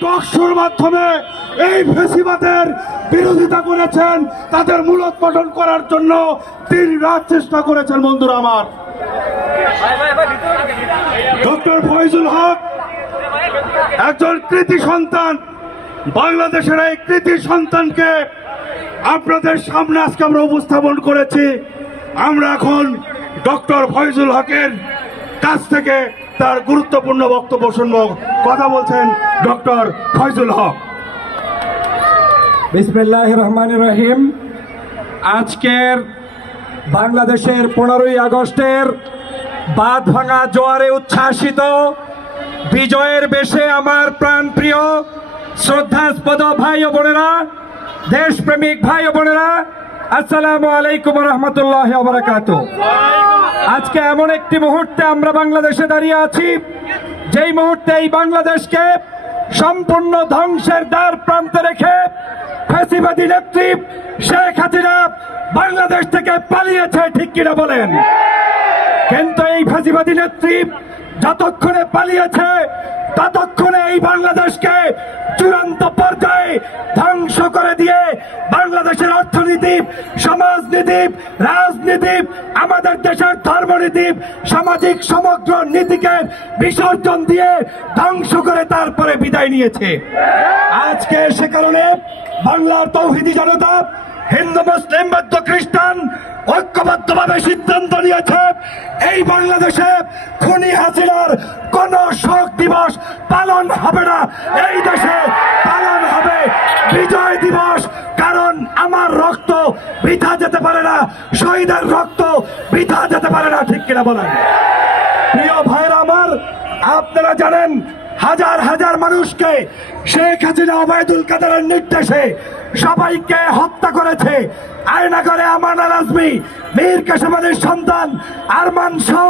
টকশোর মাধ্যমে এই ফ্যাসিবাদের বিরোধিতা করেছেন, তাদের মূলোৎপাটন করার জন্য দিনরাত চেষ্টা করেছেন। বন্ধুরা আমার, ডক্টর ফয়জুল হক একজন কৃতি সন্তান। বাংলাদেশের এই কৃতি সন্তানকে আপনাদের সামনে আজকে আমরা উপস্থাপন করেছি। আমরা এখন ডক্টর ফয়জুল হকের কাছ থেকে তার গুরুত্বপূর্ণ বক্তব্য শুনব। কথা বলছেন ডক্টর ফয়জুল হক। বিসমিল্লাহির রহমানির রহিম। আজকের বাংলাদেশের 15ই আগস্টের বাঁধ ভাঙা জোয়ারে উচ্ছ্বাসিত বিজয়ের বেশে আমার প্রাণপ্রিয় শ্রদ্ধাস্পদ ভাই ও বোনেরা, দেশপ্রেমিক ভাই ও বোনেরা, আসসালামু আলাইকুম রহমতুল্লাহ ওয়া বারাকাতুহু। আজকে এমন একটি মুহূর্তে আমরা বাংলাদেশে দাঁড়িয়ে আছি, যেই মুহূর্তে এই বাংলাদেশকে সম্পূর্ণ ধ্বংসের দ্বার প্রান্তে রেখে ফ্যাসিবাদী নেত্রী শেখ হাসিনা বাংলাদেশ থেকে পালিয়েছে, ঠিক কিনা বলেন? কিন্তু এই ফ্যাসিবাদী নেত্রী যতক্ষণে পালিয়েছে ততক্ষণে এই বাংলাদেশকে চূড়ান্ত পর্যায়ে ধ্বংস করে দিয়ে বাংলাদেশের অর্থনীতি, সমাজনীতি, রাজনীতি, আমাদের দেশের ধর্মনীতি, সামাজিক সমগ্র নীতিকে বিসর্জন দিয়ে ধ্বংস করে তারপরে বিদায় নিয়েছে। আজকে সে কারণে বাংলার তৌহিদি জনতা, হিন্দু, মুসলিম, বৌদ্ধ, খ্রিস্টান ঐক্যবদ্ধভাবে সিদ্ধান্ত নিয়েছে এই বাংলাদেশে খুনি হাসিনার কোন শোক দিবস পালন হবে না। এই দেশে পালন হবে বিজয় দিবস। কারণ আমার রক্ত বৃথা যেতে পারে না, শহীদের রক্ত বৃথা যেতে পারে না, ঠিক কিনা বলেন? প্রিয় ভাইরা আমার, আপনারা জানেন হাজার হাজার মানুষকে শেখ হাসিনা ওবায়দুল কাদেরের নির্দেশে সবাইকে হত্যা করেছে। আয়নাগরে আমান আল আজমি, মীর কাসেম আলীর সন্তান আরমান সহ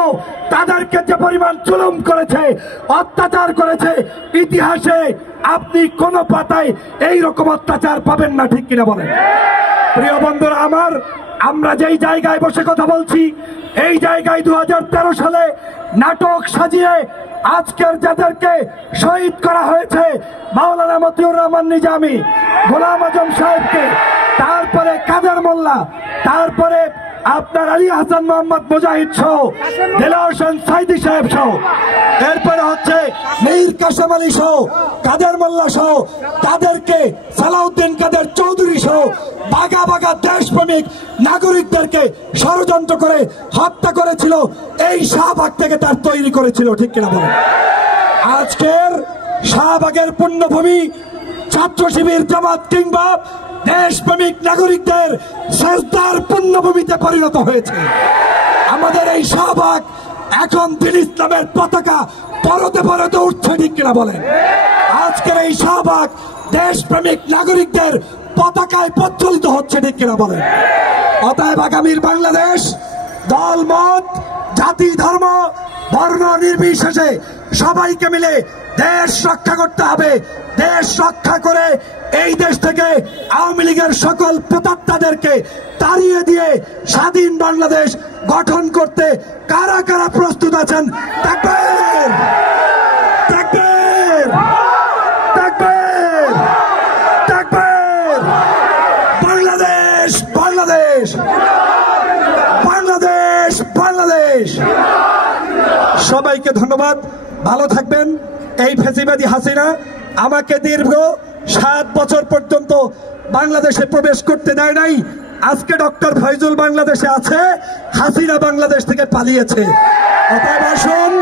তাদেরকে যে পরিমাণ জুলুম করেছে, অত্যাচার করেছে, ইতিহাসে আপনি কোন পাতায় এইরকম অত্যাচার পাবেন না, ঠিক কিনা বলেন? প্রিয় বন্ধুরা আমার, আমরা যেই জায়গায় বসে কথা বলছি, এই জায়গায় 2013 সালে নাটক সাজিয়ে আজকের যাদেরকে শহীদ করা হয়েছে, মাওলানা মতিউর রহমান নিজামী, গোলাম আজম সাহেবকে, তারপরে কাদের মোল্লা, তারপরে আপনার আলী হাসান মোহাম্মদ মুজাহিদ সহ, দেলাওয়ার হোসেন সাইদি সাহেব সহ, এরপরে হচ্ছে মীর কাসেম আলী সহ, কাদের মোল্লা সহ, তাদেরকে সালাউদ্দিন কাদের চৌধুরী সহ বাগা বাগা দেশপ্রেমিক নাগরিকদেরকে ষড়যন্ত্র করে হত্যা করেছিল। এই শাহবাগ থেকে তার তৈরি করেছিল, ঠিক কিনা বলেন? আজকের শাহবাগের পুণ্যভূমি ছাত্র শিবির, জামাত কিংবা দেশপ্রেমিক নাগরিকদের শ্রদ্ধার পুণ্যভূমিতে পরিণত হয়েছে। আমাদের এই শাহবাগ এখন দিন ইসলামের পতাকা পরতে পরতে উঠছে, ঠিক কিনা বলেন? আজকের এই শাহবাগ দেশপ্রেমিক নাগরিকদের পতাকায় প্রজ্বলিত হচ্ছে, ঠিক কিনা বলেন? অতএব আগামীর বাংলাদেশ দল, মত, জাতি, ধর্ম, বর্ণ নির্বিশেষে সবাইকে মিলে দেশ রক্ষা করতে হবে। দেশ রক্ষা করে এই দেশ থেকে আওয়ামী লীগের সকল প্রতাত্তাদেরকে তাড়িয়ে দিয়ে স্বাধীন বাংলাদেশ গঠন করতে কারা কারা প্রস্তুত আছেন? তাকবীর! তাকবীর! তাকবীর! তাকবীর! বাংলাদেশ! বাংলাদেশ! বাংলাদেশ! বাংলাদেশ! সবাইকে ধন্যবাদ, ভালো থাকবেন। এই ফ্যাসিবাদী হাসিনা আমাকে দীর্ঘ 7 বছর পর্যন্ত বাংলাদেশে প্রবেশ করতে দেয় নাই। আজকে ডক্টর ফয়জুল বাংলাদেশে আছে, হাসিনা বাংলাদেশ থেকে পালিয়েছে। অতএব আসুন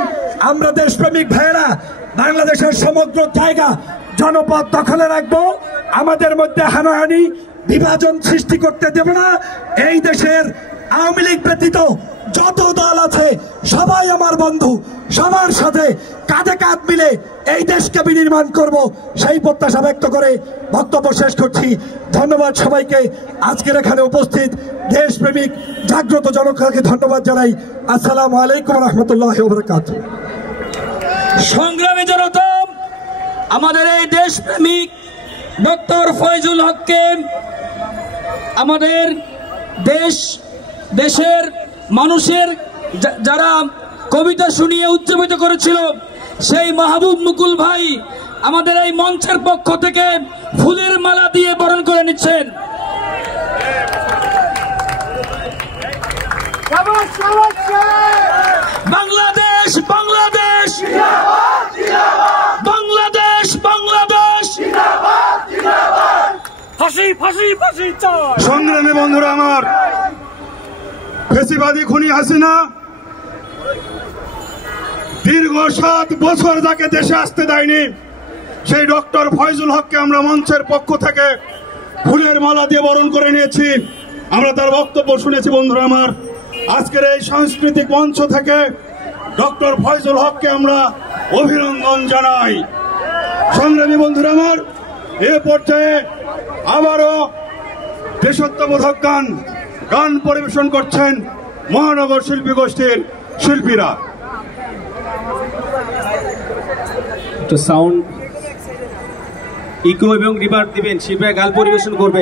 আমরা দেশপ্রেমিক ভাইয়েরা বাংলাদেশের সমগ্র জায়গা, জনপদ দখলে রাখবো। আমাদের মধ্যে হানাহানি, বিভাজন সৃষ্টি করতে দেব না। এই দেশের আওয়ামী লীগ ব্যতীত যত দল আছে সবাই আমার বন্ধু, সবার সাথে কাঁধে কাঁধ মিলে এই দেশকে বিনির্মাণ করব, সেই প্রত্যাশা ব্যক্ত করে বক্তব্য শেষ করছি। ধন্যবাদ সবাইকে। আজকের এখানে উপস্থিত দেশপ্রেমিক জাগ্রত জনতাকে ধন্যবাদ জানাই। আসসালামু আলাইকুম রহমতুল্লাহ ওয়া বারাকাতুহু। সংগ্রামী জনতা, আমাদের এই দেশপ্রেমিক ডক্টর ফয়জুল হককে আমাদের দেশের মানুষের যারা কবিতা শুনিয়ে উজ্জীবিত করেছিল, সেই মাহবুব মুকুল ভাই আমাদের এই মঞ্চের পক্ষ থেকে ফুলের মালা দিয়ে বরণ করে নিচ্ছেন। বাংলাদেশ বাংলাদেশ বাংলাদেশ বাংলাদেশ, ফাঁসি ফাঁসি ফাঁসি চাই। সংগ্রামী বন্ধুরা আমার, ফেসিবাদী খুনি হাসিনা দীর্ঘ 7 বছর যাকে দেশে আসতে দেয়নি, সেই ডক্টর ফয়জুল হককে আমরা মঞ্চের পক্ষ থেকে ফুলের মালা দিয়ে বরণ করে নিয়েছি। আমরা তার বক্তব্য শুনেছি। বন্ধুরা আমার, আজকের এই সাংস্কৃতিক মঞ্চ থেকে ডক্টর ফয়জুল হককে আমরা অভিনন্দন জানাই। সংগ্রামী বন্ধুরা আমার, এ পর্যায়ে আবারও দেশাত্মবোধক গান পরিবেশন করছেন মহানগর শিল্পী গোষ্ঠীর শিল্পীরা। সাউন্ড ইকো এবং রিভার্ব দিবেন, শিল্পীরা গান পরিবেশন করবে।